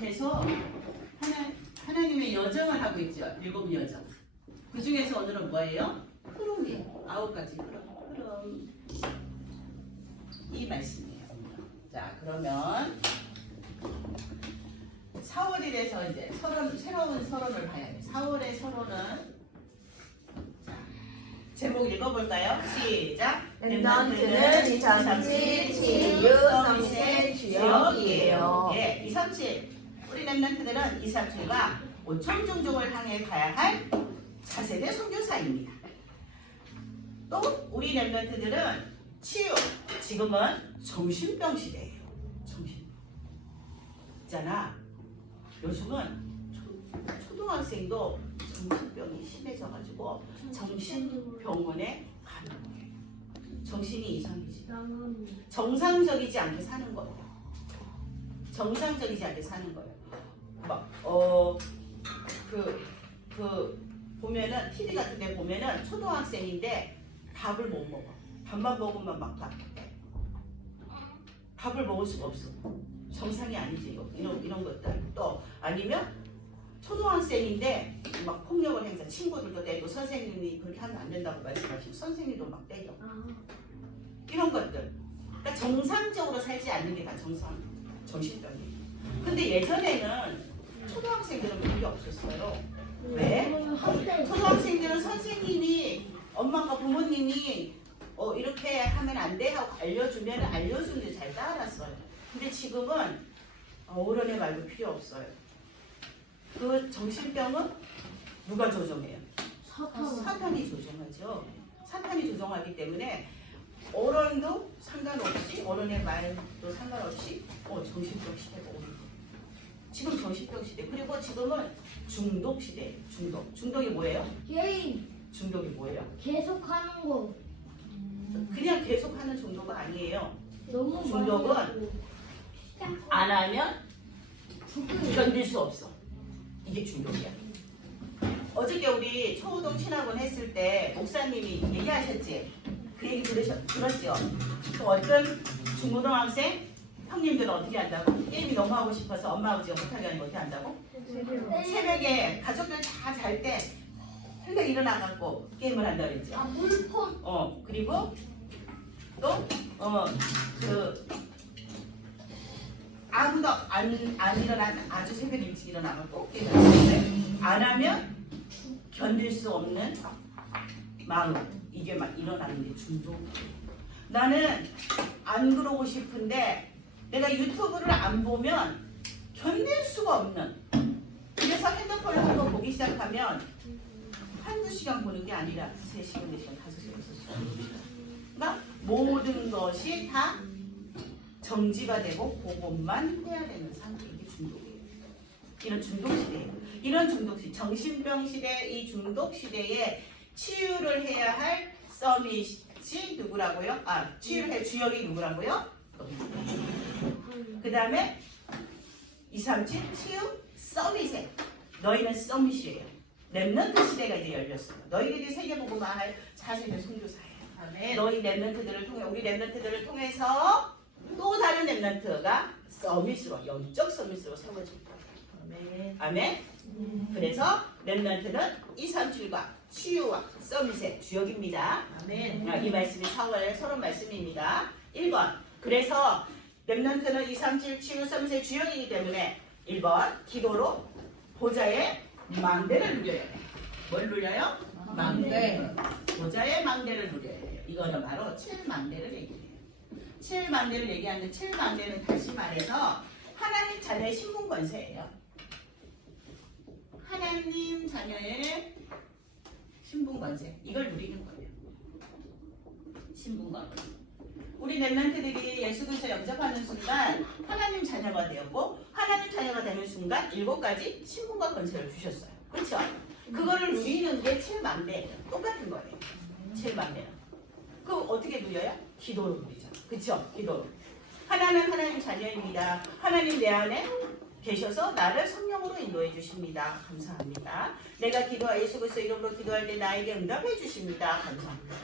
계속 하나님의 여정을 하고 있죠. 7 여정. 그 중에서 오늘은 뭐예요? 흐름이에요. 9가지 흐름. 이 말씀이에요. 자, 그러면 4월일에서 이제 새로운 서론을 봐야 돼요. 4월의 서론은 제목 읽어볼까요? 시작! 랩넌트는 237 치유 서밋의 주역이에요. 예, 237. 우리 랩넌트들은 237과 5천 종족을 향해 가야 할 차세대 선교사입니다. 또 우리 랩넌트들은 치유, 지금은 정신병 시대예요. 정신병. 있잖아. 요즘은 초등학생도 정신병이 심해져가지고 정신병원에 가는 거예요. 정신이 이상해지. 정상적이지 않게 사는 거예요. 정상적이지 않게 사는 거예요. 막 보면은 TV 같은 데 보면은 초등학생인데 밥을 못 먹어. 밥만 먹으면 막 밥을 먹을 수가 없어. 정상이 아니지. 이런 것들. 또 아니면 초등학생인데 막 폭력을 행사, 친구들도 때리고 선생님이 그렇게 하면 안 된다고 말씀하시고 선생님도 막 때려. 이런 것들. 그러니까 정상적으로 살지 않는 게 다 정신병이에요. 근데 예전에는 초등학생들은 그게 없었어요. 왜? 초등학생들은 선생님이, 엄마가 부모님이 이렇게 하면 안 돼 하고 알려주면 알려주는데 잘 따랐어요. 근데 지금은 어른의 말도 필요 없어요. 그 정신병은 누가 조종해요? 사탄이 조종하죠. 사탄이 조종하기 때문에 어른도 상관없이, 어른의 말도 상관없이 정신병 시대가 오는 거예요. 지금 정신병 시대. 그리고 지금은 중독 시대예요. 중독이 뭐예요? 게임 중독이 뭐예요? 계속하는 거. 그냥 계속하는 정도가 아니에요. 너무 중독은 안 하면 견딜 수 없어. 이게 중독이야. 어저께 우리 초호동 친학원 했을 때 목사님이 얘기하셨지? 그 얘기 들었죠? 또 어떤 중고등학생 형님들은 어떻게 한다고? 게임이 너무 하고 싶어서 엄마 아버지가 못하게 하는 거 어떻게 한다고? 새벽에 가족들 다 잘 때 흘러 일어나갖고 게임을 한다 그랬지? 물폰. 그리고 또 아무도 안 일어난 아주 새벽 일찍 일어나갖고 게임을 하는데 안 하면 견딜 수 없는 마음, 이게 막 일어나는 게 중독. 나는 안 그러고 싶은데 내가 유튜브를 안 보면 견딜 수가 없는. 그래서 핸드폰을 한번 보기 시작하면 한두 시간 보는 게 아니라 3시간, 4시간, 5시간, 6시간. 그러니까 모든 것이 다 정지가 되고 그것만 해야 되는 상태. 이게 중독이에요. 이런 중독 시대예요. 이런 중독 시대, 정신병 시대, 이 중독 시대에 치유를 해야 할 서밋이 누구라고요? 치유를 할 주역이 누구라고요? 그 다음에 237 치유 서밋에 너희는 서밋이에요. 랩넌트 시대가 이제 열렸어요. 너희들이 세계복음화 할 차세대 선교사예요. 다음에 너희 랩넌트들을 통해, 우리 랩넌트들을 통해서 또 다른 랩넌트가 서밋으로, 영적 서밋으로 세워질 거예요. 아멘. 그래서 랩넌트는 237과 치유와 서밋의 주역입니다. 아멘. 이 말씀이 4월 서론 말씀입니다. 1번. 그래서 랩넌트는 237 치유 서밋의 주역이기 때문에 1번 기도로 보좌의 망대를 누려야 돼요. 뭘 누려요? 망대. 보좌의 망대를 누려야 돼요. 이거는 바로 7망대를 얘기해요. 7망대를 얘기하는 7망대는 다시 말해서 하나님 자녀의 신분 권세예요. 하나님 자녀의 신분 권세. 이걸 누리는 거예요. 신분 권세. 우리 랩넌트들이 예수 그리스도 영접하는 순간 하나님 자녀가 되었고 하나님 자녀가 되는 순간 7가지 신분과 권세를 주셨어요. 그렇죠? 그거를 누리는 게 7망대예요. 똑같은 거예요. 7망대는. 그거 어떻게 누려요? 기도로 누리죠. 그렇죠? 기도로. 하나는 하나님 자녀입니다. 하나님 내 안에 계셔서 나를 성령으로 인도해 주십니다. 감사합니다. 내가 기도하 예수 그리스도 이름으로 기도할 때 나에게 응답해 주십니다. 감사합니다.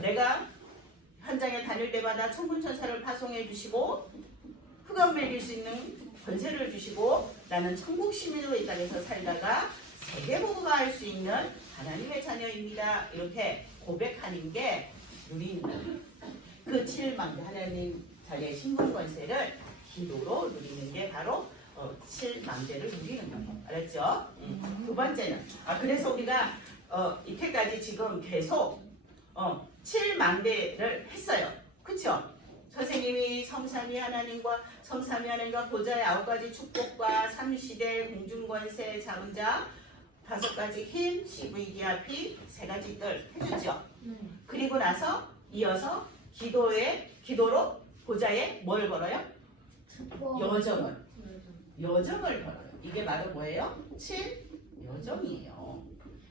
내가 현장에 다닐 때마다 천군천사를 파송해 주시고 흑암 매길 수 있는 권세를 주시고 나는 천국 시민으로 이 땅에서 살다가 세계복음화 할 수 있는 하나님의 자녀입니다. 이렇게 고백하는 게 누리는 그 7망대 하나님 자녀의 신분 권세를 기도로 누리는 게 바로 7망대를 누리는 거예요. 알았죠? 두 번째는 그래서 우리가 이때까지 지금 계속 7망대를 했어요. 그쵸? 선생님이 성삼위 하나님과 보좌의 9가지 축복과 3시대 공중권세 자문자 5가지 힘, CVDRP 3가지 뜰 해줬죠. 그리고 나서 이어서 기도로 보좌에 뭘 걸어요? 여정을 걸어요. 이게 바로 뭐예요? 7여정이에요.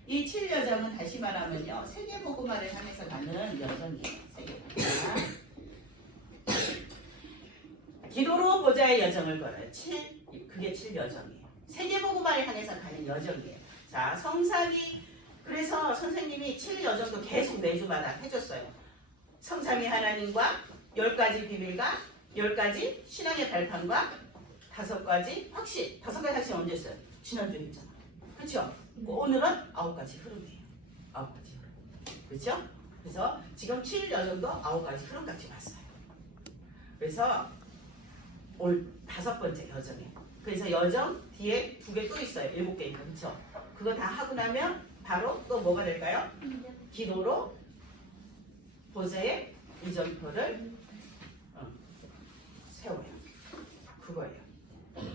이 7여정은 다시 말하면요. 세계복음화를 향해서 가는 여정이에요. 세계복음화. 기도로 보좌의 여정을 걸어요. 그게 7여정이에요. 세계복음화를 향해서 가는 여정이에요. 자, 성삼위 그래서 선생님이 7여정도 계속 매주마다 해줬어요. 성삼위 하나님과 10가지 비밀과 10가지 신앙의 발판과 5가지 확신. 5가지 확신 언제 했어요? 지난주에 했잖아. 그렇죠? 오늘은 9가지 흐름이에요. 9가지 흐름. 그렇죠? 그래서 지금 7여정도 9가지 흐름까지 봤어요. 그래서 올 5번째 여정이에요. 그래서 여정 뒤에 2개 또 있어요. 7개니까. 그렇죠? 그거 다 하고 나면 바로 또 뭐가 될까요? 기도로 보좌의 이정표를 세워요. 그거예요.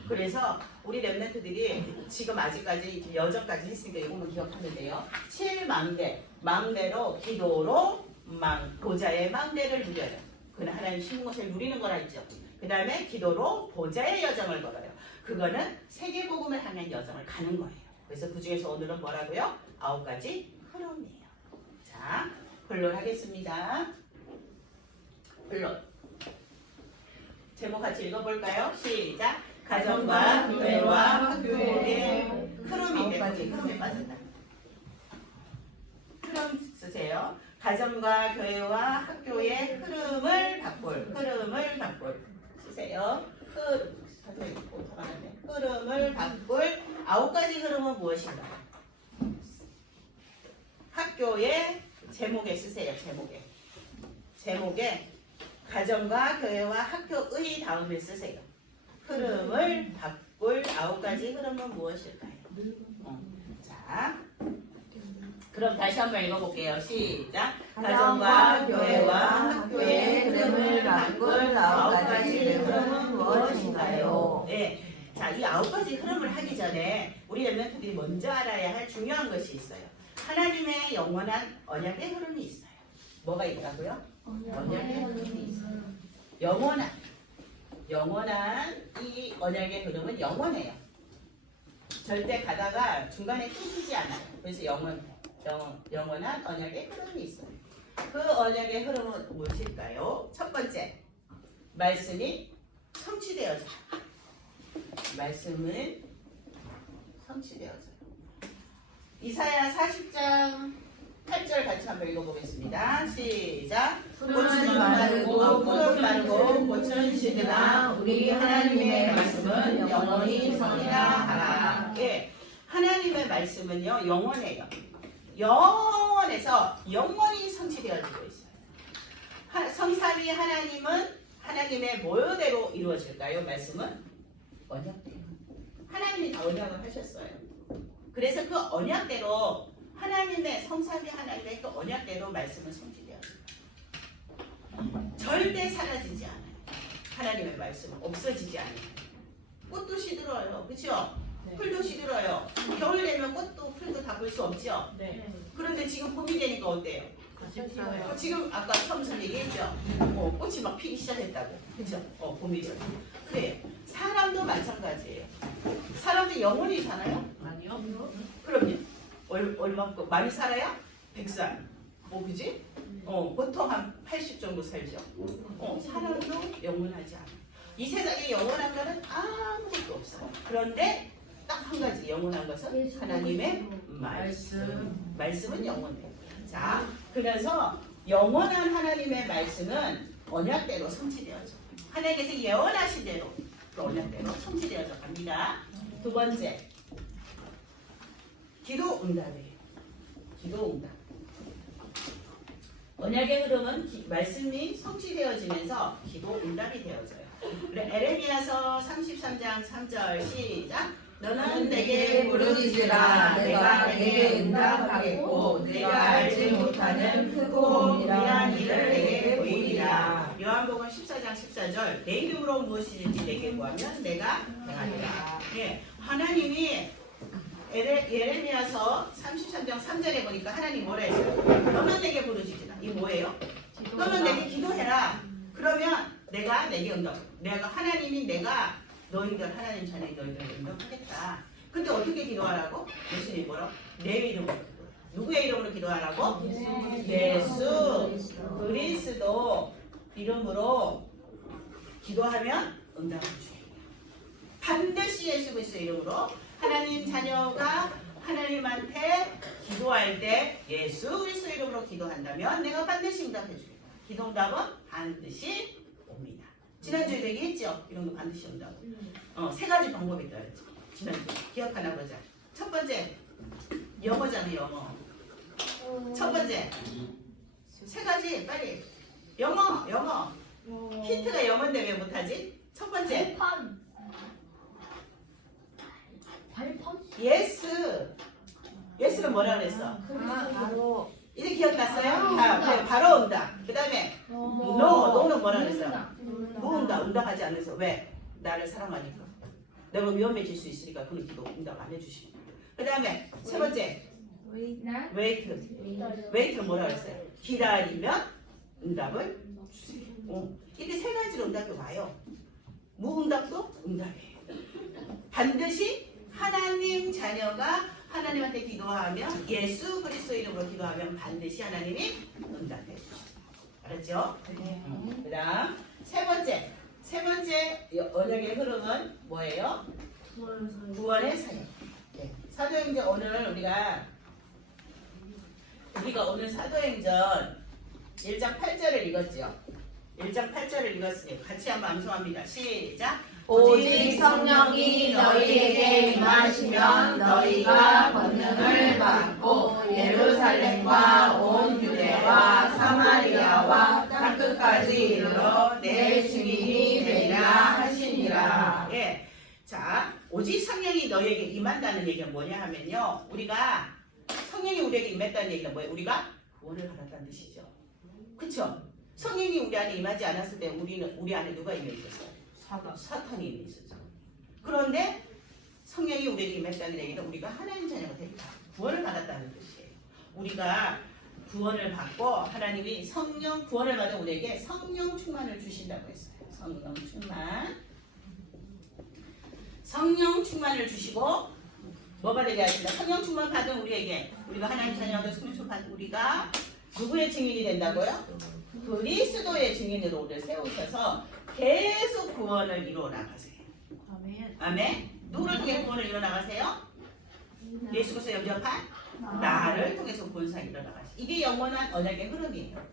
그래서 우리 랩런트들이 지금 아직까지 여정까지 했으니까 이거만 기억하면 돼요. 7망대, 망대로 기도로 보좌의 망대를 누려요. 그는 하나님 신문을 누리는 거라 했죠. 그 다음에 기도로 보좌의 여정을 걸어요. 그거는 세계복음을 향한 여정을 가는 거예요. 그래서 그 중에서 오늘은 뭐라고요? 9가지 흐름이에요. 자, 본론하겠습니다. 본론. 제목 같이 읽어볼까요? 시작. 가정과 교회와 학교의 흐름이 흐름에 빠진다. 흐름 쓰세요. 가정과 교회와 학교의 흐름을 바꿀 쓰세요. 흐름을 바꿀 9가지 흐름은 무엇인가? 학교의 제목에 쓰세요. 제목에 가정과 교회와 학교의 다음에 쓰세요. 흐름을 바꿀 9가지 흐름은 무엇일까요? 자, 그럼 다시 한번 읽어볼게요. 시작. 가정과 교회와 학교의 흐름을 바꿀 9가지 흐름은 무엇인가요? 네. 자, 이 9가지 흐름을 하기 전에 우리 랩런트들이 먼저 알아야 할 중요한 것이 있어요. 하나님의 영원한 언약의 흐름이 있어요. 뭐가 있다고요? 언약의 흐름이 있어요. 영원한 이 언약의 흐름은 영원해요. 절대 가다가 중간에 끊기지 않아요. 그래서 영원한 언약의 흐름이 있어요. 그 언약의 흐름은 무엇일까요? 첫 번째, 말씀이 성취되어져요. 말씀은 성취되어져요. 이사야 40장 8절 같이 한번 읽어보겠습니다. 시작. 꽃은 마르고 꽃은 시드나 우리 하나님의 말씀은 영원히 성이라 하라. 예, 하나님의 말씀은요 영원해요. 영원해서 영원히 성취되어지고 있어요. 성삼위 하나님은 하나님의 모여대로 이루어질까요? 말씀은 언약대로. 하나님이 다 언약을 하셨어요. 그래서 그 언약대로 하나님의 성삼위 하나님의 그 언약대로 말씀은 성취되어져요. 절대 사라지지 않아요. 하나님의 말씀은 없어지지 않아요. 꽃도 시들어요. 그렇죠? 네. 풀도 시들어요. 겨울 되면 꽃도 풀도 다 볼 수 없죠? 네. 그런데 지금 봄이 되니까 어때요? 지금 아까 처음에 얘기했죠? 꽃이 막 피기 시작했다고. 그렇죠? 봄이 되죠. 그래. 사람도 마찬가지예요. 사람도 영원히 사나요? 아니요. 그럼요. 얼마큼 많이 살아야 100살. 그지? 보통 한 80 정도 살죠. 사람도 영원하지 않아. 이 세상에 영원한 것은 아무것도 없어요. 그런데 딱 한 가지 영원한 것은 하나님의 말씀. 말씀은 영원해요. 자, 그래서 영원한 하나님의 말씀은 언약대로 성취되어져. 하나님께서 예언하신 대로 그 언약대로 성취되어져 갑니다. 두 번째, 기도 응답이에요. 기도 응답. 언약의 흐름은 말씀이 성취되어지면서 기도 응답이 되어져요. 에레미야서 33장 3절 시작. 너는 내게 부르짖으라 내가 내게 응답하겠고 내가 알지 못하는 크고 미란 일을 내게 보이리라. 요한복음 14장 14절 내 이름으로 무엇이든지 내게 구하면 내가 행하리라. 예, 하나님이 예레미야서 33장 3절에 보니까 하나님 뭐라 했어요? 너는 내게 부르짖으라. 이게 뭐예요? 너는 내게 기도해라. 그러면 내가 내게 응답. 내가 하나님이 내가 너희들 하나님 자녀 너희들 응답하겠다. 근데 어떻게 기도하라고? 예수님 뭐라? 내 이름으로. 누구의 이름으로 기도하라고? 예수 그리스도 이름으로 기도하면 응답을 주십니다. 반드시 예수 그리스도 이름으로 하나님 자녀가 하나님한테 기도할 때 예수 그리스도 이름으로 기도한다면 내가 반드시 응답해 주겠다. 기도 응답은 반드시 옵니다. 지난주에 얘기했죠? 이런 거 반드시 온다고. 세 가지 방법이 있다 그랬죠. 지난주에. 기억하나 보자. 첫 번째, 영어잖아요, 영어. 첫 번째. 세 가지, 빨리. 영어. 힌트가 영어인데 왜 못하지? 첫 번째. 발판? 예스. 예스는 뭐라 그랬어? 바로 이제 기억났어요? 바로 온다. 그 다음에 no는 뭐라 그랬어? 노온다. 응답하지 않으면서 왜? 나를 사랑하니까. 내가 위험해질 수 있으니까 그는 기도 응답 안 해주십니다. 그 다음에 세 번째 웨이트는 뭐라 그랬어요? 기다리면 응답을 주세요. 이게 세 가지로 응답이 와요. 무응답도 응답이에요. 반드시 하나님 자녀가 하나님한테 기도하면 예수 그리스도 이름으로 기도하면 반드시 하나님이 응답해 주십니다. 알았죠? 그 다음 세 번째 언약의 흐름은 뭐예요? 구원의 사역. 네. 사도행전 오늘 우리가 오늘 사도행전 1장 8절을 읽었죠. 1장 8절을 읽었으니 같이 한번 암송합니다. 시작. 오직 성령이 너희에게 임하시면 너희가 권능을 받고 예루살렘과 온 유대와 사마리아와 땅끝까지 이르러 내 증인이 되리라 하시니라. 예. 자, 오직 성령이 너희에게 임한다는 얘기가 뭐냐 하면요. 우리가 성령이 우리에게 임했다는 얘기가 뭐예요? 우리가 구원을 받았다는 뜻이죠. 그쵸? 성령이 우리 안에 임하지 않았을 때 우리 안에 누가 임해 있었어요? 사탄이 임해 있었죠. 그런데 성령이 우리에게 임했다는 얘기는 우리가 하나님 자녀가 됐다. 구원을 받았다는 뜻이에요. 우리가 구원을 받고 하나님이 구원을 받은 우리에게 성령 충만을 주신다고 했어요. 성령 충만을 주시고 뭐가 되게 하신다? 성령 충만 받은 우리에게 우리가 하나님 자녀가 성령 충만 받은 우리가 누구의 증인이 된다고요? 그리스도의 증인으로 우리를 세우셔서 계속 구원을 이루어 나가세요. 아멘. 누구를 통해 구원을 이루어 나가세요? 예수 그리스도 영접한 나를 통해서 구원사 이루어 나가세요. 이게 영원한 언약의 흐름이에요.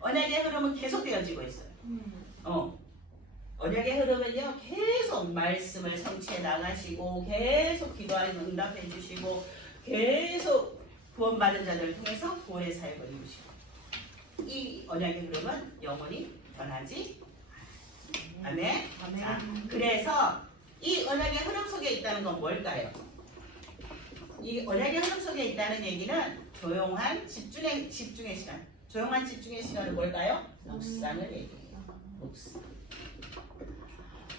언약의 흐름은 계속 되어지고 있어요. 언약의 흐름은요, 계속 말씀을 성취해 나가시고, 계속 기도하는 응답해 주시고, 계속 구원받은 자들을 통해서 구원의 사역을 이루시고, 이 언약의 흐름은 영원히 변하지 않아요. 아멘. 자, 그래서 이 언약의 흐름 속에 있다는 건 뭘까요? 이 언약의 흐름 속에 있다는 얘기는 조용한 집중의 시간. 조용한 집중의 시간은 뭘까요? 묵상을 얘기해요.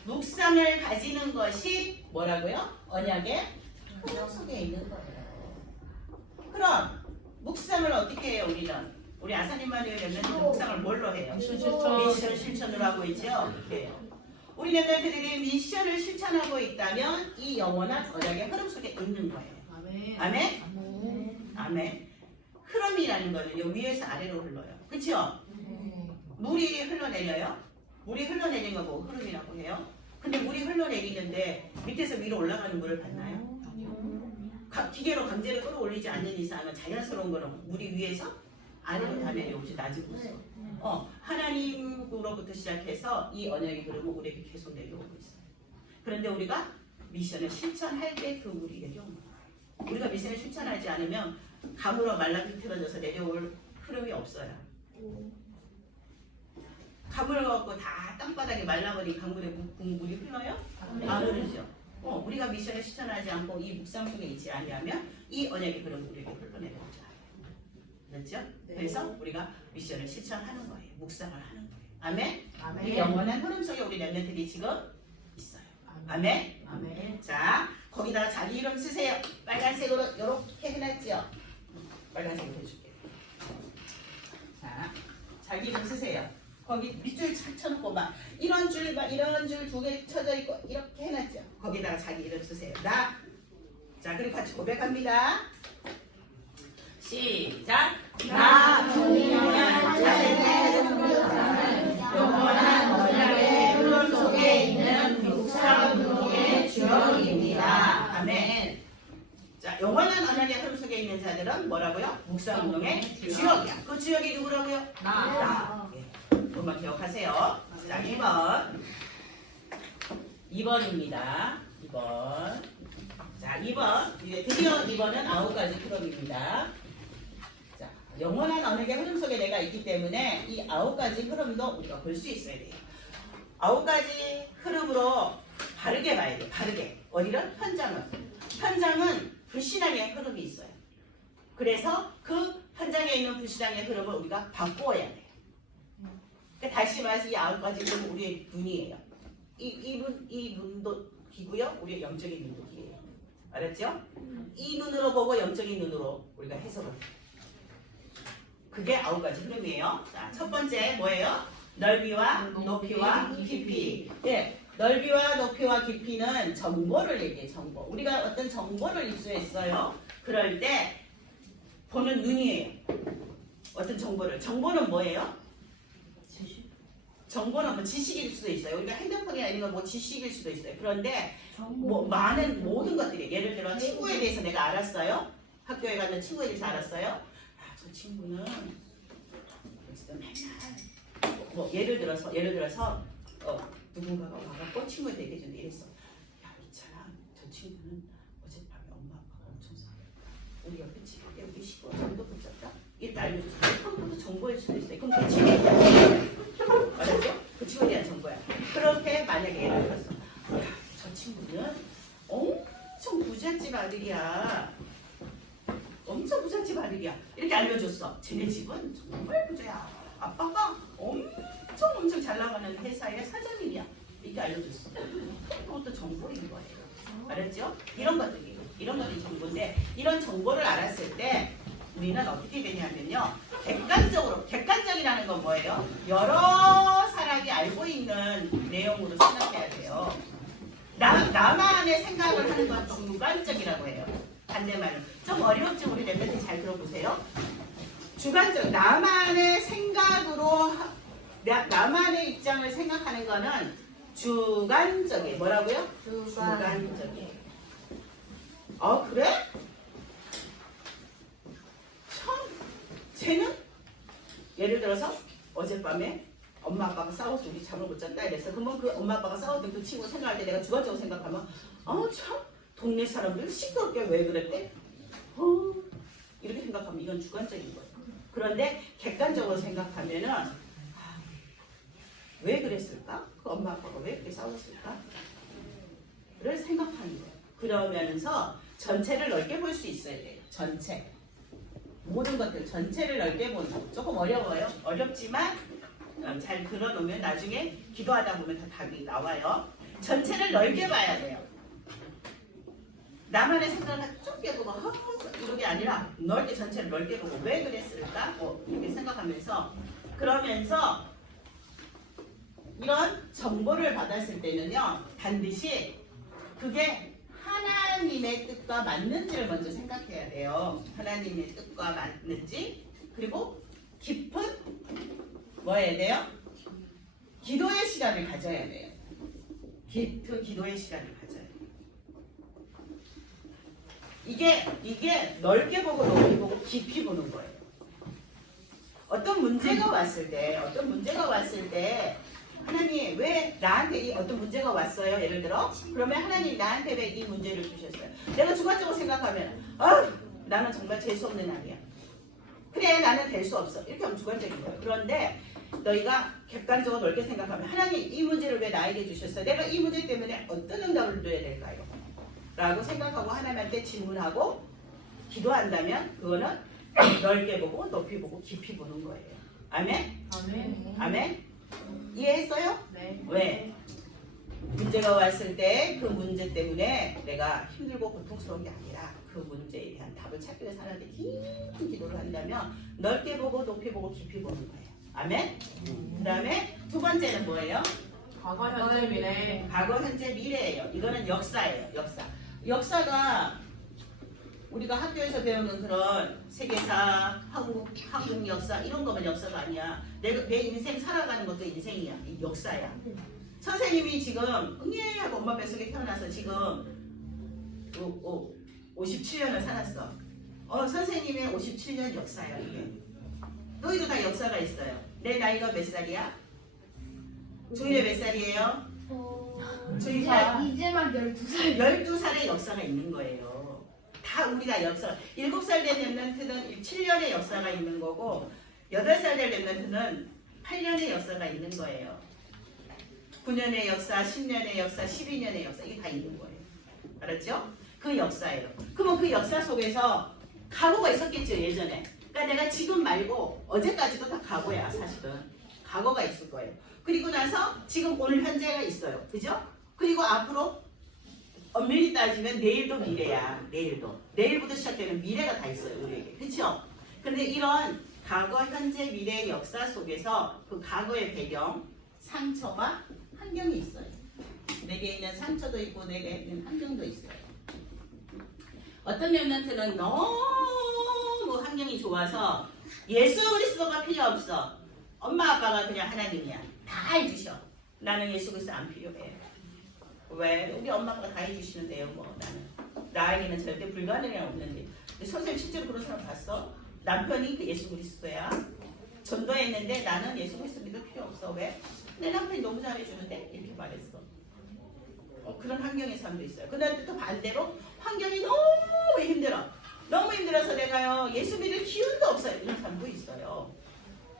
묵상을 가지는 것이 뭐라고요? 언약의 흐름 속에 있는 거예요. 그럼 묵상을 어떻게 해요? 우리 아사님만의 렘넌트는 묵상을 뭘로 해요? 미션 실천으로 하고 있죠? 그래요. 우리 렘넌트들이 미션을 실천하고 있다면 이 영원한 언약의 흐름 속에 있는 거예요. 아멘. 흐름이라는 거는요, 위에서 아래로 흘러요. 그렇죠? 물이 흘러내려요. 물이 흘러내리는 거 보고 흐름이라고 해요. 근데 물이 흘러내리는데 밑에서 위로 올라가는 물을 봤나요? 기계로 강제로 끌어올리지 않는 이상은 자연스러운 거는 물이 위에서 아래로 다 내려오지 낮으로서. 하나님으로부터 시작해서 이 언약의 흐름은 우리에게 계속 내려오고 있어요. 그런데 우리가 미션을 실천할 때 그 물이 내려오는 거예요. 우리가 미션을 실천하지 않으면 강으로 말라비틀어져서 내려올 흐름이 없어요. 강물을 갖고 다 땅바닥에 말라버린 강물에 물이 흘러요? 안 흐르죠. 우리가 미션을 실천하지 않고 이 묵상 속에 있지 않으면 이 언약의 흐름은 우리에게 흘러내려오지 않아요. 그렇죠? 네. 그래서 우리가 미션을 실천하는 거예요. 묵상을 하는 거예요. 아멘? 아멘. 이 영원한 흐름 속에 우리 렘넌트들이 지금 있어요. 아멘? 아멘. 자, 거기다가 자기 이름 쓰세요. 빨간색으로 이렇게 해놨지요? 빨간색으로 해줄게요. 자, 자기 이름 쓰세요. 거기 밑줄 착 쳐놓고 막 이런 줄 두 개 쳐져 있고 이렇게 해놨죠? 거기다가 자기 이름 쓰세요. 나. 자, 그리고 같이 고백합니다. 시작. 나 동일한 자신의 성부사는 영원한 언약의 흐름 속에 있는 묵상 운동의 주역입니다. 아멘. 자, 영원한 언약의 흐름 속에 있는 자들은 뭐라고요? 묵상 운동의 주역이야. 그 주역이 누구라고요? 나. 예. 그것만 기억하세요. 자, 2번. 2번입니다. 2번. 자, 2번. 이제 드디어 2번은 9가지 흐름입니다. 자, 영원한 언약의 흐름 속에 내가 있기 때문에 이 9가지 흐름도 우리가 볼 수 있어야 돼요. 9가지 흐름으로 바르게 봐야 돼요. 바르게. 어디를? 현장은 불신앙의 흐름이 있어요. 그래서 그 현장에 있는 불신앙의 흐름을 우리가 바꾸어야 돼요. 그러니까 다시 말해서 이 9가지 흐름은 우리의 눈이에요. 이 눈도 기고요. 우리의 영적인 눈도 기예요. 알았죠? 이 눈으로 보고 영적인 눈으로 우리가 해석을 해요. 그게 9가지 흐름이에요. 자, 첫 번째 뭐예요? 넓이와 높이와 깊이. 예, 넓이와 높이와 깊이는 정보를 얘기해요. 정보. 우리가 어떤 정보를 입수했어요. 그럴 때 보는 눈이에요. 어떤 정보를. 정보는 뭐예요? 정보는 뭐 지식일 수도 있어요. 우리가 핸드폰이 아니면 뭐 지식일 수도 있어요. 그런데 뭐 많은 모든 것들이 예를 들어 친구에 대해서 내가 알았어요. 학교에 가는 친구에 대해서 알았어요. 아, 저 친구는 어쨌든 맨날 뭐 예를 들어서 누군가가 와갖고 친구한테 얘기해줬는데 이랬어. 야, 있잖아. 저 친구는 어젯밤에 엄마 아빠가 엄청 싸워. 우리 옆에 집에 우리 시골 정도 붙였다. 이렇게 알려줬어요. 그것도 정보일 수도 있어요. 그럼 그 친구에 대한 알았죠? 그 친구에 대한 정보야. 그렇게 만약에 예를 들어서 야, 저 친구는 엄청 부잣집 아들이야. 엄청 부잣집 아들이야. 이렇게 알려줬어. 쟤네 집은 정말 부자야. 아빠가 엄청 잘 나가는 회사의 사장님이야. 이렇게 알려줬어. 그것도 정보인 거예요. 알았죠? 이런 것들이 정보인데 이런 정보를 알았을 때 우리는 어떻게 되냐면요. 객관적이라는 건 뭐예요? 여러 사람이 알고 있는 내용으로 생각해야 돼요. 나만의 생각을 하는 건 주관적이라고 해요. 반대말로. 좀 어려웠죠? 우리 멤버들 잘 들어보세요. 주관적, 나만의 생각으로, 나만의 입장을 생각하는 거는 주관적이에요. 뭐라고요? 주관적이에요. 그래? 쟤는 예를 들어서 어젯밤에 엄마 아빠가 싸워서 우리 잠을 못 잤다 이랬어. 그러면 그 엄마 아빠가 싸웠던 그 친구 생각할 때 내가 주관적으로 생각하면 참 동네 사람들 시끄럽게 왜 그랬대? 이렇게 생각하면 이건 주관적인 거예요. 그런데 객관적으로 생각하면은 왜 그랬을까? 그 엄마 아빠가 왜 그렇게 싸웠을까? 를 생각하는 거예요. 그러면서 전체를 넓게 볼 수 있어야 돼요. 전체. 모든 것들 전체를 넓게 보는 거. 조금 어려워요. 어렵지만 잘 들어놓으면 나중에 기도하다 보면 다 답이 나와요. 전체를 넓게 봐야 돼요. 나만의 생각을 좁게 보고 이런 게 아니라 넓게 전체를 넓게 보고 왜 그랬을까? 이렇게 생각하면서 그러면서 이런 정보를 받았을 때는요. 반드시 그게 하나님의 뜻과 맞는지를 먼저 생각해야 돼요. 하나님의 뜻과 맞는지. 그리고 깊은 뭐 해야 돼요? 기도의 시간을 가져야 돼요. 깊은 기도의 시간을 가져야 돼요. 이게 넓게 보고 높이 보고 깊이 보는 거예요. 어떤 문제가 왔을 때 하나님 왜 나한테 이 어떤 문제가 왔어요? 예를 들어 그러면 하나님 나한테 왜 이 문제를 주셨어요? 내가 주관적으로 생각하면 나는 정말 재수없는 아이야. 그래 나는 될 수 없어. 이렇게 하면 주관적인 거예요. 그런데 너희가 객관적으로 넓게 생각하면 하나님 이 문제를 왜 나에게 주셨어요? 내가 이 문제 때문에 어떤 응답을 줘야 될까요? 라고 생각하고 하나님한테 질문하고 기도한다면 그거는 넓게 보고 높이 보고 깊이 보는 거예요. 아멘? 아멘. 아멘? 이해했어요? 네. 왜? 문제가 왔을 때 그 문제 때문에 내가 힘들고 고통스러운 게 아니라 그 문제에 대한 답을 찾기 위해서 하나님께 깊은 기도를 한다면 넓게 보고 높이 보고 깊이 보는 거예요. 아멘? 그 다음에 두 번째는 뭐예요? 과거, 현재, 미래. 과거, 현재, 미래예요. 이거는 역사예요. 역사가 우리가 학교에서 배우는 그런 세계사, 한국 역사 이런 거면 역사가 아니야. 내 인생 살아가는 것도 인생이야. 이 역사야. 선생님이 지금 응애하고 엄마 뱃속에 태어나서 지금 57년을 살았어. 선생님의 57년 역사야 이게. 너희도 다 역사가 있어요. 내 나이가 몇 살이야? 조이네 몇 살이에요? 조이가 이제만 12살. 12살의 역사가 있는 거예요. 다 우리가 역사 7살 된 랩런트는 7년의 역사가 있는 거고 8살 된 랩런트는 8년의 역사가 있는 거예요. 9년의 역사, 10년의 역사, 12년의 역사 이게 다 있는 거예요. 알았죠? 그 역사예요. 그러면 그 역사 속에서 과거가 있었겠죠 예전에. 그러니까 내가 지금 말고 어제까지도 다 과거야 사실은. 과거가 있을 거예요. 그리고 나서 지금 오늘 현재가 있어요. 그죠? 그리고 앞으로 엄밀히 따지면 내일도 미래야. 내일부터 시작되는 미래가 다 있어요 우리에게. 그렇죠? 근데 이런 과거, 현재, 미래의 역사 속에서 그 과거의 배경, 상처와 환경이 있어요. 내게 있는 상처도 있고 내게 있는 환경도 있어요. 어떤 랩런트는 너무 환경이 좋아서 예수 그리스도가 필요 없어. 엄마 아빠가 그냥 하나님이야. 다 해주셔. 나는 예수 그리스도 안 필요해. 왜? 우리 엄마 아빠가 다 해주시는데요. 뭐 나에게는 절대 불가능이 없는데. 근데 선생님 실제로 그런 사람 봤어? 남편이 그 예수 그리스도야. 전도했는데 나는 예수 그리스도 믿을 필요 없어. 왜? 내 남편이 너무 잘해주는데? 이렇게 말했어. 그런 환경의 사람도 있어요. 그런데 또 반대로 환경이 너무 힘들어. 너무 힘들어서 내가요 예수 믿을 기운도 없어요. 이런 사람도 있어요.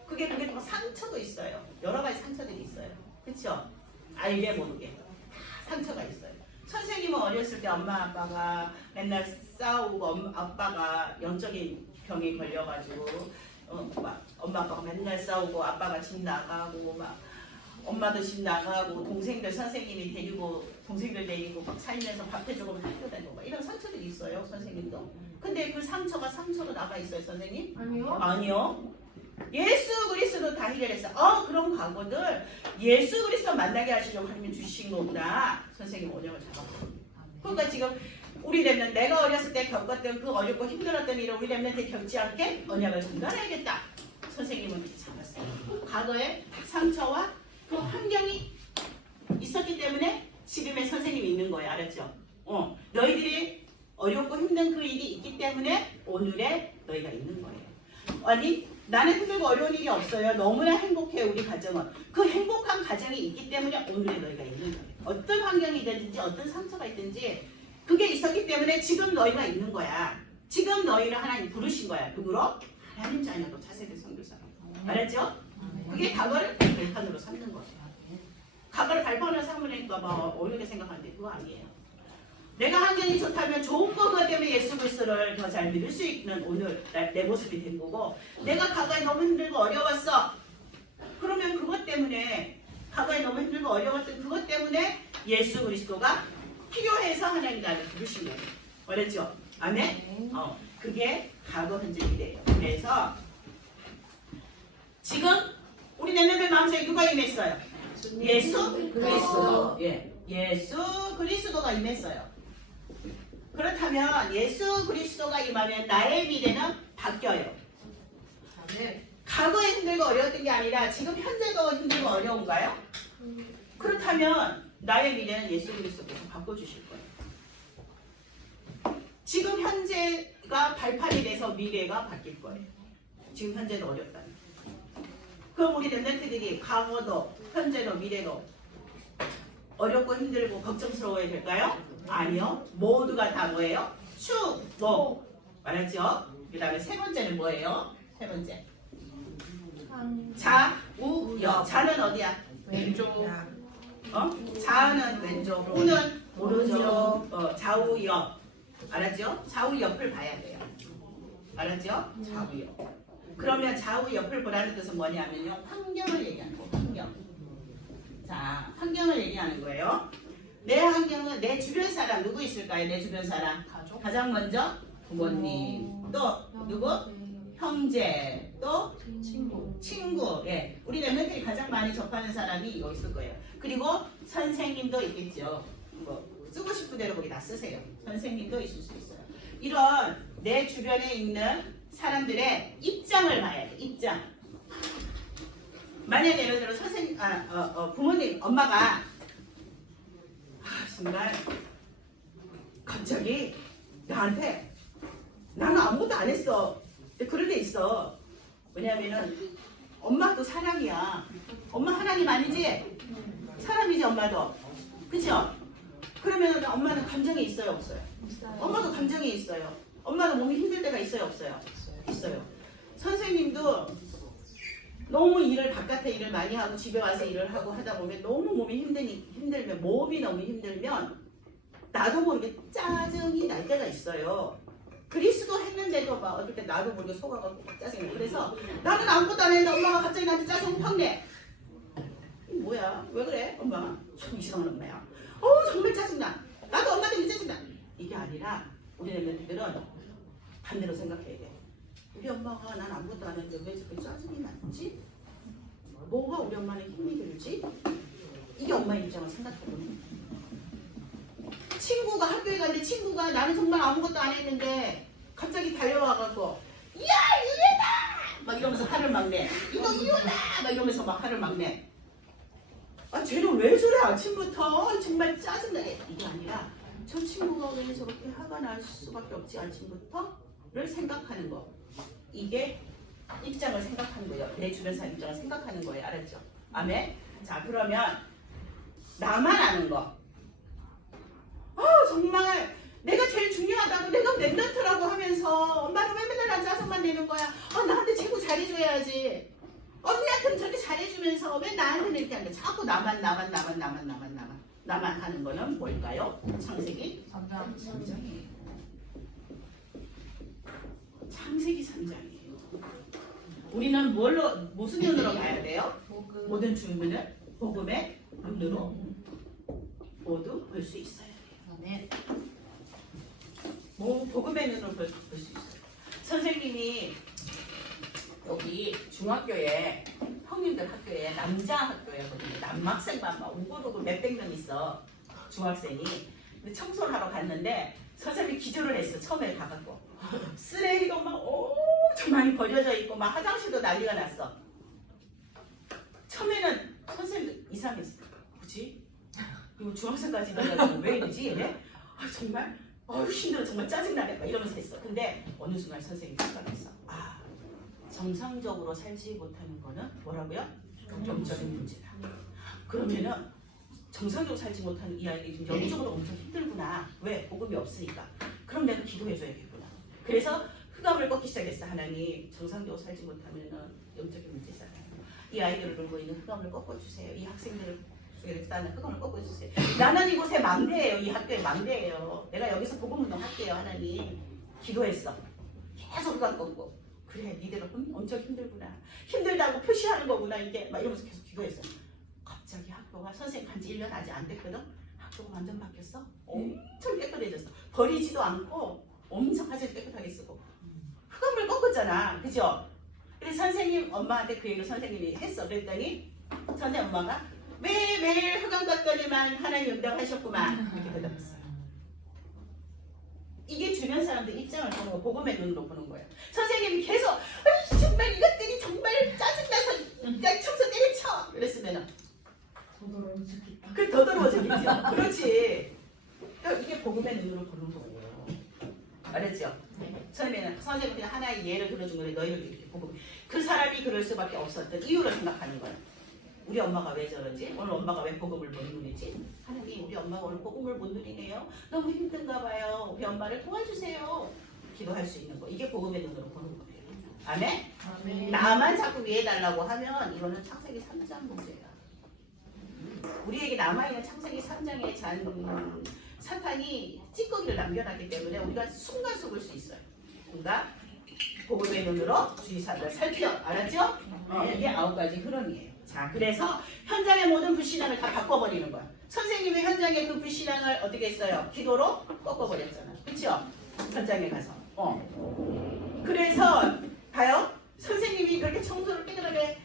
그게 또 상처도 있어요. 여러 가지 상처들이 있어요. 그렇죠? 알게 모르게 다 상처가 있어요. 선생님은 어렸을 때 엄마 아빠가 맨날 싸우고 아빠가 영적인 병에 걸려가지고 막 엄마 아빠가 맨날 싸우고 아빠가 집 나가고 막 엄마도 집 나가고 동생들 선생님이 데리고 동생들 데리고 막 살면서 밥 해주고 학교 다니고 막 이런 상처들이 있어요 선생님도. 근데 그 상처가 상처로 남아 있어요 선생님? 아니요. 아니요. 예수 그리스도 다 해결했어. 그런 과거들 예수 그리스도 만나게 하시려고 하나님 주신 거구나. 선생님 원형을 잡았고. 그러니까 지금 우리 랩는 내가 어렸을 때 겪었던 그 어렵고 힘들었던 일을 우리 랩한테 겪지 않게 언약을 전달해야겠다. 선생님은 그렇게 잡았어요. 과거의 상처와 그 환경이 있었기 때문에 지금의 선생님이 있는 거예요. 알았죠? 너희들이 어렵고 힘든 그 일이 있기 때문에 오늘의 너희가 있는 거예요. 아니 나는 힘들고 어려운 일이 없어요. 너무나 행복해 우리 가정은. 그 행복한 가정이 있기 때문에 오늘의 너희가 있는 거예요. 어떤 환경이 있든지 어떤 상처가 있든지 그게 있었기 때문에 지금 너희가 있는 거야. 지금 너희를 하나님 부르신 거야. 누구로? 하나님 자녀로 차세대 선교사로. 알았죠? 그게 과거를 발판으로 삼는 거예요. 과거를 발판으로 삼으니까 막 어렵게 생각하는데 그거 아니에요. 내가 환경이 좋다면 좋은 거 그것 때문에 예수 그리스도를 더 잘 믿을 수 있는 오늘 내 모습이 된 거고 내가 과거에 너무 힘들고 어려웠어. 그러면 그것 때문에 과거에 너무 힘들고 어려웠던 그것 때문에 예수 그리스도가 필요해서 하나님 나를 부르신 거예요. 알았죠? 아멘? 그게 과거 현재 미래예요. 그래서 지금 우리 내면들 마음속에 누가 임했어요? 예수 그리스도. 예수 그리스도가 임했어요. 그렇다면 예수 그리스도가 임하면 나의 미래는 바뀌어요. 과거에 힘들고 어려웠던 게 아니라 지금 현재도 힘들고 어려운가요? 그렇다면 나의 미래는 예수 그리스도께서 바꿔주실 거예요. 지금 현재가 발판이 돼서 미래가 바뀔 거예요. 지금 현재도 어렵다면. 그럼 우리 랩런트들이 과거도 현재도 미래도 어렵고 힘들고 걱정스러워야 될까요? 아니요. 모두가 다 뭐예요? 축복. 알았죠? 그 다음에 세 번째는 뭐예요? 세 번째. 좌우역. 좌는 어디야? 왼쪽. 좌는 왼쪽, 우는 오른쪽. 좌우역. 알았죠? 좌우 옆을 봐야 돼요. 알았죠? 좌우 옆. 그러면 좌우 옆을 보라는 뜻은 뭐냐면요. 환경을 얘기하는 거예요. 환경. 자, 환경을 얘기하는 거예요. 내 환경은 내 주변 사람 누구 있을까요? 내 주변 사람. 가족. 가장 먼저 부모님. 또 누구? 형제. 또 친구. 예. 우리 랩런트들이 가장 많이 접하는 사람이 이거 있을 거예요. 그리고 선생님도 있겠죠. 뭐 쓰고 싶은 대로 거기 다 쓰세요. 선생님도 있을 수 있어요. 이런 내 주변에 있는 사람들의 입장을 봐야 돼. 입장. 만약에 예를 들어 선생님, 부모님, 엄마가 정말 갑자기 나한테 나는 아무것도 안 했어. 근데 그럴 때 있어. 왜냐면은 엄마도 사랑이야. 엄마 하나님 아니지? 사람이지 엄마도. 그쵸? 그러면 엄마는 감정이 있어요 없어요? 엄마도 감정이 있어요. 엄마도 몸이 힘들 때가 있어요 없어요? 있어요. 선생님도 너무 일을 바깥에 일을 많이 하고 집에 와서 일을 하고 하다 보면 너무 몸이 힘들면 몸이 너무 힘들면 나도 모르게 짜증이 날 때가 있어요. 그리스도 했는데도 막 어떨 때 나도 모르게 속아가지고 짜증이 나. 그래서 나는 아무것도 안 했는데 엄마가 갑자기 나한테 짜증 팍 내. 뭐야? 왜 그래? 엄마가 좀 이상한 엄마야. 정말 짜증나. 나도 엄마 때문에 짜증나. 이게 아니라 우리 랩런트들은 반대로 생각해야 돼. 우리 엄마가 난 아무것도 안 했는데 왜 저렇게 짜증이 났지? 뭐가 우리 엄마는 힘이 들지? 이게 엄마의 입장을 생각해보는. 친구가 학교에 갔는데 친구가 나는 정말 아무것도 안 했는데 갑자기 달려와가지고 야 이래다! 막 이러면서 화를 막 내. 이거 이거다! 막 이러면서 막 화를 막 내. 쟤는 왜 저래 아침부터 정말 짜증나게. 이게 아니라 저 친구가 왜 저렇게 화가 날 수밖에 없지 아침부터?를 생각하는 거. 이게 입장을 생각하는 거예요. 내 주변 사람 입장을 생각하는 거예요. 알았죠? 아멘? 자 그러면 나만 아는 거. 정말 내가 제일 중요하다고 내가 랩런트라고 하면서 엄마는 왜 맨날 난 짜증만 내는 거야. 나한테 최고 잘해줘야지. 언니한테는 저렇게 잘해주면서 왜 나한테는 이렇게 하는 거야. 자꾸 나만 하는 거는 뭘까요? 창세기 3장이에요. 창세기 3장이에요. 우리는 무슨 눈으로 봐야 돼요? 모든 주문을 복음의 눈으로 모두 볼 수 있어요. 복음의 눈으로 볼 수 있어요. 선생님이 여기 중학교에 형님들 학교에 남자 학교였거든요. 남학생만 막 우글우글 몇백 명 있어. 중학생이. 근데 청소를 하러 갔는데 선생님이 기절을 했어. 처음에 가갖고 쓰레기도 막 엄청 많이 버려져 있고 막 화장실도 난리가 났어. 처음에는 선생님도 이상했어. 뭐지? 이거 중학생까지 가가지고 왜 이러지 얘네? 정말 힘들어. 정말 짜증나네. 막 이러면서 했어. 근데 어느 순간 선생님이 생각했어. 정상적으로 살지 못하는 거는 뭐라고요? 영적인 문제다. 그러면은 정상적으로 살지 못하는 이 아이들이 좀 영적으로 엄청 힘들구나. 왜? 복음이 없으니까. 그럼 내가 기도해줘야겠구나. 그래서 흑암을 꺾기 시작했어. 하나님 정상적으로 살지 못하면은 영적인 문제잖아요. 이 아이들을 놀고 있는 흑암을 꺾어주세요. 이 학생들을 나는 흑암을 꺾어주세요. 나는 이곳의 망대예요. 이 학교의 망대예요. 내가 여기서 복음 운동할게요. 하나님. 기도했어. 계속 흑암 꺾고. 그래, 니들은 엄청 힘들구나. 힘들다고 표시하는 거구나, 이게. 막 이러면서 계속 기도했어. 갑자기 학교가 선생님 간지 1년 아직 안 됐거든? 학교가 완전 바뀌었어. 엄청 깨끗해졌어. 버리지도 않고 엄청 화장실 깨끗하게 쓰고. 흑암을 꺾었잖아. 그죠? 그래서 선생님, 엄마한테 그 얘기를 선생님이 했어. 그랬더니 선생님 엄마가 매일 흑암 꺾더니만 하나님 응답하셨구만. 이렇게 대답했어요. 이게 주변 사람들 입장을 보는 거, 복음의 눈으로 보는 거예요. 선생님이 계속 정말 이것들이 정말 짜증나서 야 청소 때려쳐 그랬으면은 더 더러워지겠죠. 그렇지. 그러니까 이게 복음의 눈으로 보는 거예요. 알았죠? 처음에는 선생님이 그냥 하나의 예를 들어준 거예요. 너희들 이렇게 복음. 그 사람이 그럴 수밖에 없었던 이유를 생각하는 거예요. 우리 엄마가 왜 저러지? 오늘 엄마가 왜 복음을 못 누리지? 하나님, 우리 엄마가 오늘 복음을 못 누리네요. 너무 힘든가 봐요. 우리 엄마를 도와주세요. 기도할 수 있는 거. 이게 복음의 눈으로 보는 거예요. 아멘? 아멘. 나만 자꾸 위해달라고 하면 이거는 창세기 3장 문제야. 우리에게 남아있는 창세기 3장의 사탄이 찌꺼기를 남겨놨기 때문에 우리가 순간 속을 수 있어요. 그러니까 복음의 눈으로 주의사를 살펴. 알았죠? 이게 9가지 흐름이에요. 자, 그래서 현장의 모든 불신앙을 다 바꿔버리는 거야. 선생님의 현장의 그 불신앙을 어떻게 했어요? 기도로 꺾어버렸잖아. 그쵸? 현장에 가서. 그래서 봐요. 선생님이 그렇게 청소를 깨끗하게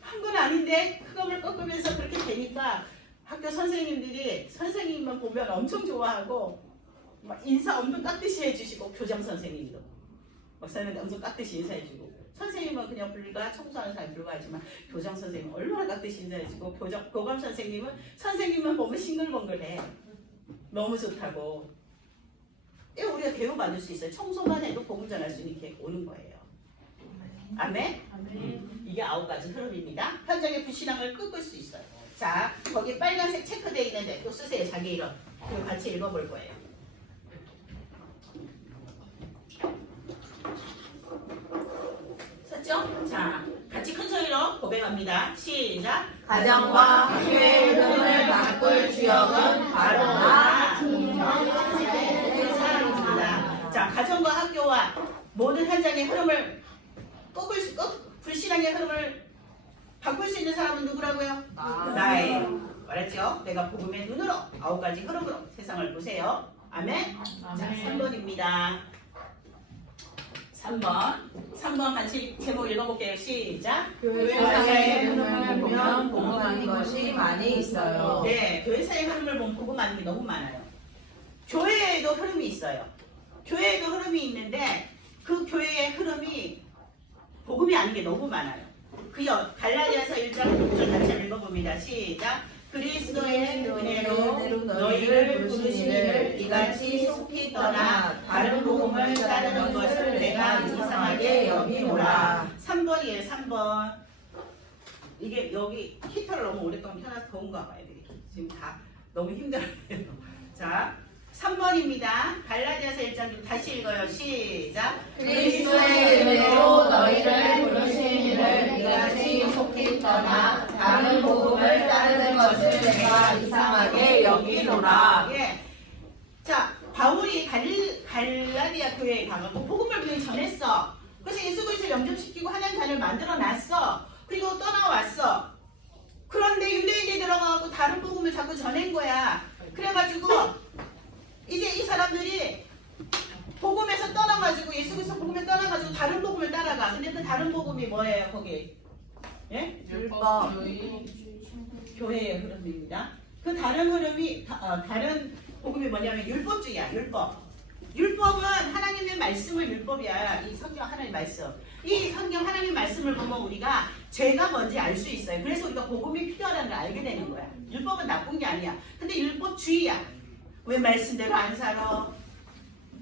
한 건 아닌데 흑암을 꺾으면서 그렇게 되니까 학교 선생님들이 선생님만 보면 엄청 좋아하고 막 인사 엄청 깍듯이 해주시고 교장 선생님도 목사님한테 엄청 깍듯이 인사해주고 선생님은 그냥 불가 청소하는 사람이 불가하지만 교장 선생님은 얼마나 깍듯이 인사해주고 교감 선생님은 선생님만 보면 싱글벙글해. 너무 좋다고. 이 우리가 대우받을 수 있어요. 청소만 해도 복음 전할 수 있는 기회가 오는 거예요. 아멘? 아멘. 이게 9가지 흐름입니다. 현장의 불신앙을 꺾을 수 있어요. 자, 거기 빨간색 체크되어 있는데 또 쓰세요. 자기 이름. 그리고 같이 읽어볼 거예요. 썼죠? 자, 같이 큰 소리로 고백합니다. 시작. 가정과 학교의 흐름을 바꿀 주역은 바로 나 사람입니다. 자, 가정과 학교와 모든 현장의 흐름을 불신앙의 흐름을 바꿀 수 있는 사람은 누구라고요? 나예요. 알았죠? 내가 복음의 눈으로 9가지 흐름으로 세상을 보세요. 아멘? 자, 3번입니다. 3번 같이 제목 읽어볼게요. 시작. 교회사의 흐름을 보면 복음하는 것이 많이 있어요. 네, 교회사의 흐름을 보면 복음하는 게 너무 많아요. 교회에도 흐름이 있어요. 교회에도 흐름이 있는데 그 교회의 흐름이 복음이 아닌 게 너무 많아요. 그요 갈라디아서 1장 6절 같이 읽어봅니다. 시작. 그리스도의 은혜로 너희를 부르시기를 이같이 속히 떠나 다른 복음을 따르는 것을 내가 이상하게 여기노라. 3번이에요. 3번. 이게 여기 히터를 너무 오랫동안 켜놔서 더운가 봐요. 지금 다 너무 힘들어요. 자, 3번입니다. 갈라디아서 1장 6 다시 읽어요. 시작. 그리스도의 은혜로 너희를 부르시기를 이같이 속히 떠나 다른 복음을 따르는 것을 내가 이상하게 여기노라. 예. 자, 바울이 갈라디아 교회에 가고 복음을 분명히 전했어. 그래서 예수 그리스도를 영접시키고 하나님 자녀를 만들어 놨어. 그리고 떠나왔어. 그런데 유대인이 들어가고 다른 복음을 자꾸 전한 거야. 그래가지고 이제 이 사람들이 복음에서 떠나가지고 예수 그리스도 복음에 떠나가지고 다른 복음을 따라가. 근데 그 다른 복음이 뭐예요? 거기? 예? 율법. 교회의 흐름입니다. 그 다른 흐름이 다른 복음이 뭐냐면 율법주의야. 율법은 하나님의 말씀을 율법이야. 이 성경 하나님의 말씀. 이 성경 하나님의 말씀을 보면 우리가 죄가 뭔지 알 수 있어요. 그래서 우리가 복음이 필요하다는 걸 알게 되는 거야. 율법은 나쁜 게 아니야. 근데 율법주의야. 왜 말씀대로 안 살아?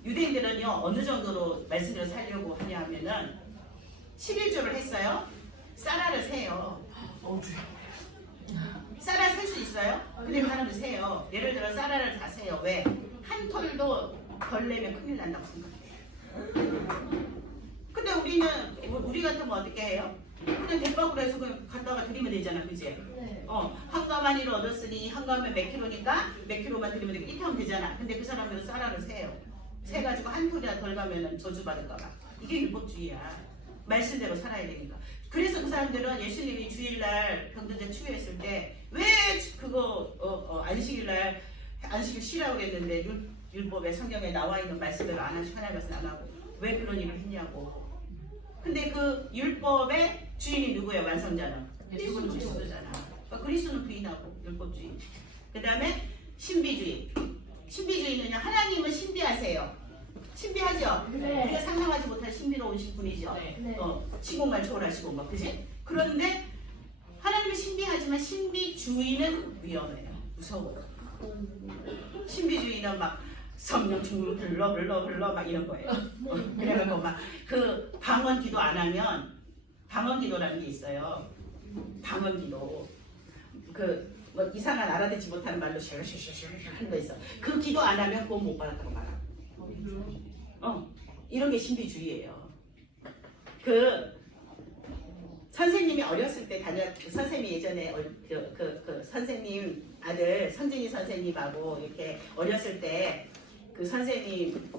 유대인들은요 어느 정도로 말씀대로 살려고 하냐 하면은 11조를 했어요. 쌀알을 세요. 쌀알 셀 수 있어요? 근데 사람들 세요. 예를 들어 쌀알을 다 세요. 왜? 한 톨도 벌레면 큰일 난다고 생각해요. 근데 우리 같으면 어떻게 해요? 그냥 대박으로 해서 그냥 갖다가 드리면 되잖아. 그지? 한 가마니를 얻었으니 한 가마에 몇 킬로니까 몇 킬로만 드리면 되고 이렇게 하면 되잖아. 근데 그 사람들은 쌀알을 세요. 세가지고 한 톨이라 덜 가면은 저주받을까봐. 이게 율법주의야. 말씀대로 살아야 되니까. 그래서 그 사람들은 예수님이 주일날 병든자 치유했을 때 왜 그거 안식일날 안식일 쉬라고 그랬는데 율법에 성경에 나와 있는 말씀대로 안 하시고 하나님 말씀 안 하고 왜 그런 일을 했냐고. 근데 그 율법의 주인이 누구예요? 완성자는? 예수 그리스도잖아. 그러니까 그리스도는 부인하고 율법주의. 그 다음에 신비주의. 신비주의는 하나님은 신비하세요. 신비하죠? 네. 우리가 상상하지 못할 신비로우신 분이죠. 네. 시공간 초월하시고 막 그지? 그런데 하나님은 신비하지만 신비주의는 위험해요. 무서워요. 신비주의는 막 성령 충만 불러 막 이런 거예요. 그래가지고 막 그 방언 기도 안 하면 방언기도라는 게 있어요. 방언기도. 뭐 이상한 알아듣지 못하는 말로 슈슈슈슈 하는 거 있어. 그 기도 안 하면 그건 못 받았다고 말하고. 이런 게 신비주의예요. 선생님이 어렸을 때 선생님이 예전에 그 선생님 아들 선진이 선생님하고 이렇게 어렸을 때 그 선생님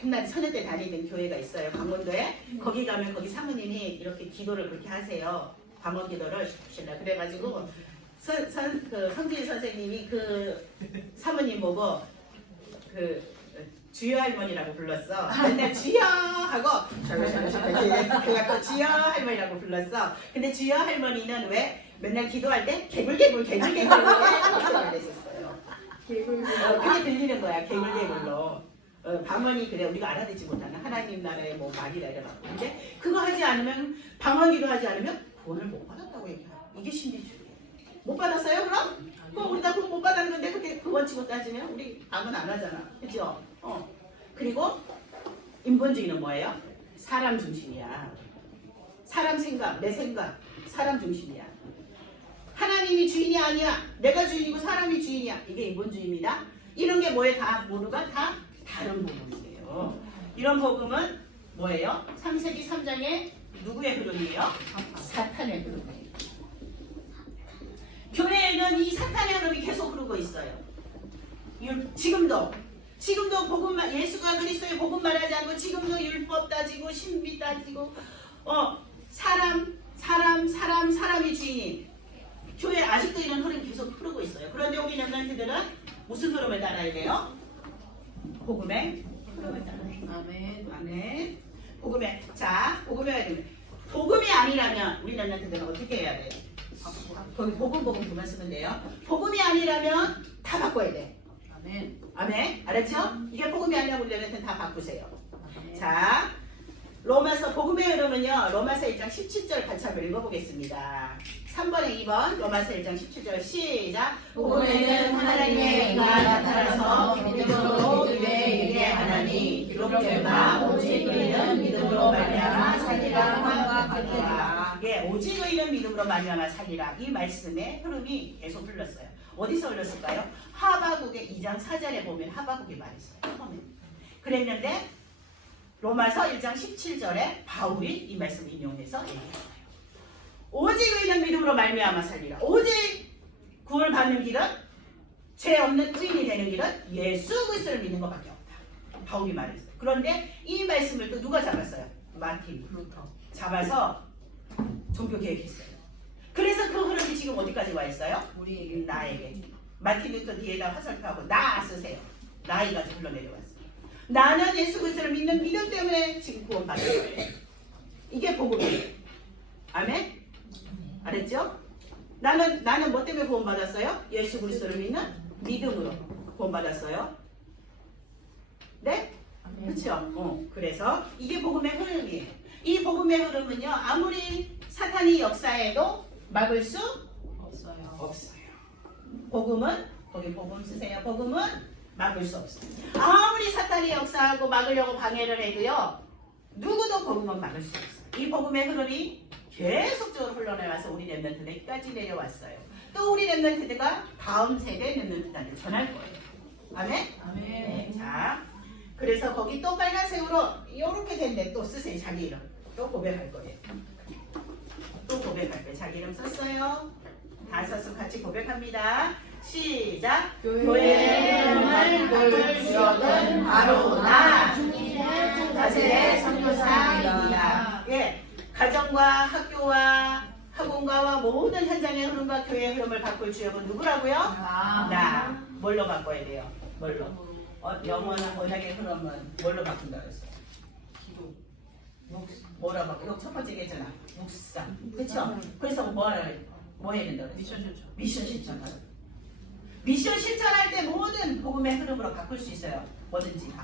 맨날 서울대 다니던 교회가 있어요. 강원도에. 거기 가면 거기 사모님이 이렇게 기도를 그렇게 하세요. 방언 기도를 시키시려 그래가지고 성진이 선생님이 그 사모님 보고 주여 할머니라고 불렀어. 맨날 주여 하고 그래갖고 주여 할머니라고 불렀어. 근데 주여 할머니는 왜 맨날 기도할 때 개굴개굴 이렇게 했었어요. 그게 들리는 거야. 개굴개굴로. 방언이 그래 우리가 알아듣지 못하는 하나님 나라의 뭐 말이라 이래갖고. 근데 그거 하지 않으면 방언기도 하지 않으면 구원을 못 받았다고 얘기해요. 이게 신비주의예요. 못 받았어요 그럼? 그럼 우리 다 그거 못 받았는데 그렇게 그 원칙으로 따지면 우리 방언 안 하잖아. 그죠? 그리고 인본주의는 뭐예요? 사람 중심이야. 사람 생각, 내 생각, 사람 중심이야. 하나님이 주인이 아니야. 내가 주인이고 사람이 주인이야. 이게 인본주의입니다. 이런 게 뭐예요? 다 모두가 다 다른 복음이에요. 이런 복음은 뭐예요? 창세기 3장의 누구의 흐름이에요? 사탄의 흐름이에요. 교회에는 이 사탄의 흐름이 계속 흐르고 있어요. 지금도 복음만 예수가 그리스도의 복음 말하지 않고 지금도 율법 따지고 신비 따지고 사람이 주인인 교회 아직도 이런 흐름이 계속 흐르고 있어요. 그런데 우리 렘넌트들은 무슨 흐름을 따라야 돼요? 복음의 흐름을 따라요. 아멘. 복음이 아니라면 우리 렘넌트들은 어떻게 해야 돼요? 거기 복음 두만 쓰면 돼요. 복음이 아니라면 다 바꿔야 돼. 아멘. 알았죠? 이게 복음이 아니라면 우리 렘넌트는 다 바꾸세요. 자, 로마서 복음의 흐름은요. 로마서 1장 17절 같이 한번 읽어보겠습니다. 3번에 2번 로마서 1장 17절 시작. 복음에는 하나님의 은혜가 나타나서 믿음으로 이에 하나니 기록된 바 오직 의인은 믿음으로 말미암아 살리라 함과 같으라. 예, 오직 의인은 믿음으로 말미암아 살리라. 이 말씀의 흐름이 계속 흘렀어요. 어디서 흘렀을까요? 하바국의 2장 4절에 보면 하바국이 말했어요. 처음에. 그랬는데 로마서 1장 17절에 바울이 이 말씀을 인용해서 얘기했어요. 오직 의인은 믿음으로 말미암아 살리라. 오직 구원을 받는 길은 죄 없는 의인이 되는 길은 예수 그리스도를 믿는 것밖에 없다. 바울이 말했어요. 그런데 이 말씀을 또 누가 잡았어요? 마틴 루터 잡아서 종교 개혁했어요. 그래서 그 흐름이 지금 어디까지 와 있어요? 우리 나에게. 마틴 루터 뒤에다 화살표하고 나 쓰세요. 나이까지 흘러내려왔어요. 나는 예수 그리스도를 믿는 믿음 때문에 지금 구원받는 거예요. 이게 복음이에요. 아멘? 알았죠? 나는 뭐 때문에 구원받았어요? 예수 그리스도를 믿는 믿음으로 구원받았어요. 네? 그렇죠? 그래서 이게 복음의 흐름이에요. 이 복음의 흐름은요. 아무리 사탄이 역사해도 막을 수 없어요. 복음은 거기 복음 쓰세요. 복음은 막을 수 없어요. 아무리 사탄이 역사하고 막으려고 방해를 해도요. 누구도 복음은 막을 수 없어요. 이 복음의 흐름이 계속적으로 흘러내와서 우리 렘넌트들까지 내려왔어요. 또 우리 렘넌트들가 다음 세대 렘넌트들한테 전할 거예요. 아멘? 네, 자, 그래서 거기 또 빨간색으로 이렇게 된데 또 쓰세요. 자기 이름. 또 고백할 거예요. 또 고백할 거예요. 자기 이름 썼어요. 다 썼으면 같이 고백합니다. 시작. 교회의 이름을 볼 주역은 바로 나 다세대 선교사입니다. 예, 가정과 학교와 학원가와 모든 현장의 흐름과 교회의 흐름을 바꿀 주역은 누구라고요? 나. 뭘로 바꿔야 돼요? 뭘로? 영원한 언약의 흐름은 뭘로 바꾼다고 했어요? 뭐라 바꿔? 이거 첫 번째 얘기했잖아. 묵상. 그쵸? 그래서 뭐 해야 된다고 했어요? 미션 실천. 미션 실천할 때 모든 복음의 흐름으로 바꿀 수 있어요. 뭐든지 다.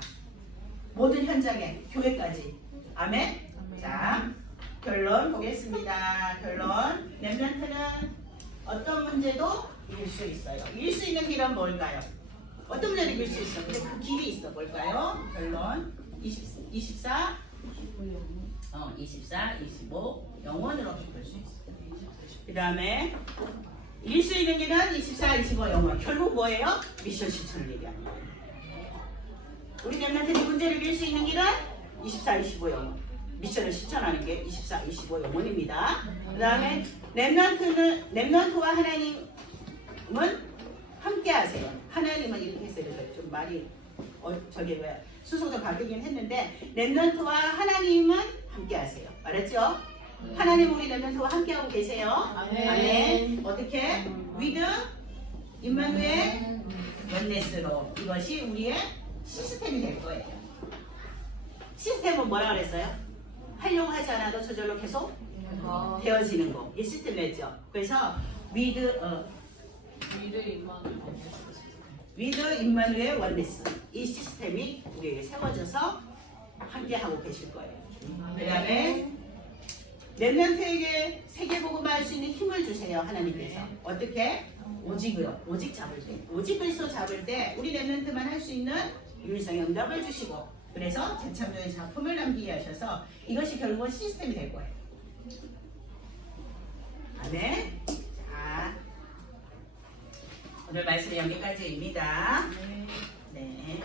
모든 현장에 교회까지. 아멘? 자, 결론 보겠습니다. 결론. 렘넌트는 어떤 문제도 이길 수 있어요. 이길 수 있는 길은 뭘까요? 어떤 문제도 이길 수 있어. 근데 그 길이 있어. 뭘까요? 결론. 24. 24, 25 영원으로 볼 수 있어요. 그 다음에 일수 있는 길은 24, 25 영원. 결국 뭐예요? 미션 실천을 얘기하는 거예요. 우리 랩런트들이 문제를 이길 수 있는 길은 24, 25 영원. 미션을 실천하는 게 24, 25 영원입니다. 그 다음에 랩런트와 하나님은 함께 하세요. 하나님은 이렇게 했어요. 그래서 좀 말이 저게 왜 수소도 바뀌긴 했는데 랩런트와 하나님은 함께 하세요. 알았죠? 하나님 우리 랩런트와 함께 하고 계세요. 아멘. 어떻게? with 임마누엘 원네스로 이것이 우리의 시스템이 될 거예요. 시스템은 뭐라 그랬어요? 하려고 하지 않아도 저절로 계속 되어지는 거. 이 시스템이었죠. 그래서 with 임마누엘 원네스 이 시스템이 우리에게 세워져서 함께 하고 계실 거예요. 그 다음에 랩런트에게 세계복음화 할 수 있는 힘을 주세요. 하나님께서. 어떻게? 오직으로. 오직 잡을 때. 오직 그리스도 잡을 때 우리 랩런트만 할 수 있는 유일성의 응답을 주시고 그래서 재창조의 작품을 남기게 하셔서 이것이 결국은 시스템이 될 거예요. 아멘. 자, 오늘 말씀 여기까지입니다. 네.